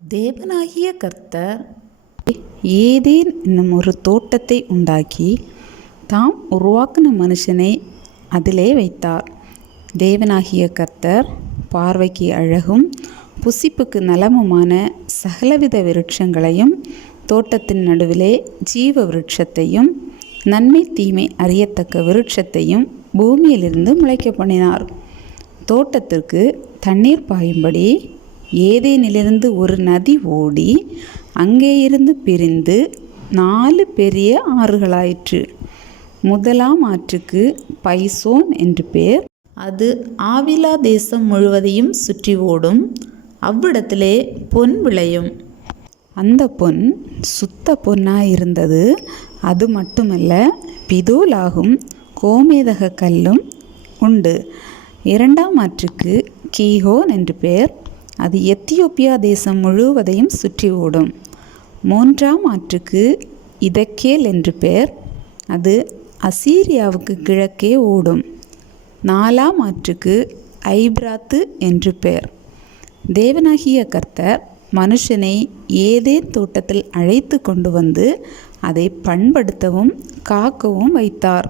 தேவனாகிய கர்த்தர் ஏதேன் என்னும் ஒரு தோட்டத்தை உண்டாக்கி தாம் உருவாக்கின மனுஷனை அதிலே வைத்தார். தேவனாகிய கர்த்தர் பார்வைக்கு அழகும் புசிப்புக்கு நலமுமான சகலவித விருட்சங்களையும் தோட்டத்தின் நடுவிலே ஜீவ விருட்சத்தையும் நன்மை தீமை அறியத்தக்க விருட்சத்தையும் பூமியிலிருந்து முளைக்க பண்ணினார். தோட்டத்திற்கு தண்ணீர் பாயும்படி ஏதேனிலிருந்து ஒரு நதி ஓடி அங்கேயிருந்து பிரிந்து 4 பெரிய ஆறுகளாயிற்று. முதலாம் ஆற்றுக்கு பைசோன் என்று பேர். அது ஆவிலா தேசம் முழுவதையும் சுற்றி ஓடும். அவ்விடத்திலே பொன் விளையும். அந்த பொன் சுத்த பொன்னாயிருந்தது. அது மட்டுமல்ல, பிதோலாகும் கோமேதக கல்லும் உண்டு. இரண்டாம் ஆற்றுக்கு கீஹோன் என்று பேர். அது எத்தியோப்பியா தேசம் முழுவதையும் சுற்றி ஓடும். மூன்றாம் ஆற்றுக்கு இதக்கேல் என்று பேர். அது அசீரியாவுக்கு கிழக்கே ஓடும். நாலாம் ஆற்றுக்கு ஐபிராத்து என்று பேர். தேவனாகிய கர்த்தர் மனுஷனை ஏதேன் தோட்டத்தில் அழைத்து கொண்டு வந்து அதை பண்படுத்தவும் காக்கவும் வைத்தார்.